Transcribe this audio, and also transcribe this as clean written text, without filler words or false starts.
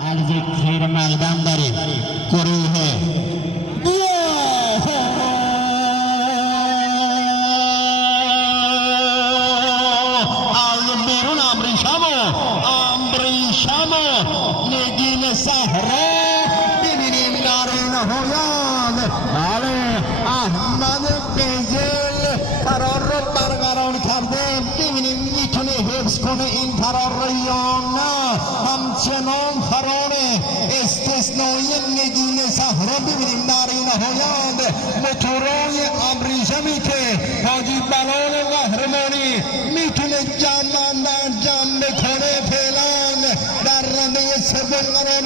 عرض خیر مقدم داریم گروه از بیرون ابریشم نگین صحرا ببینیم نارین هویان. بله احمد قزل قرار رو برقرار کرده، ببینیم میتونه حفظ کنه این قرار رو یا نه. همچنان قرار استثنایی نگین صحرا ببینیم نارین هویان موتورای ابریشمی که حاجی بلال قهرمانی میتونه جمع بکنه فعلا در رده سوم قرار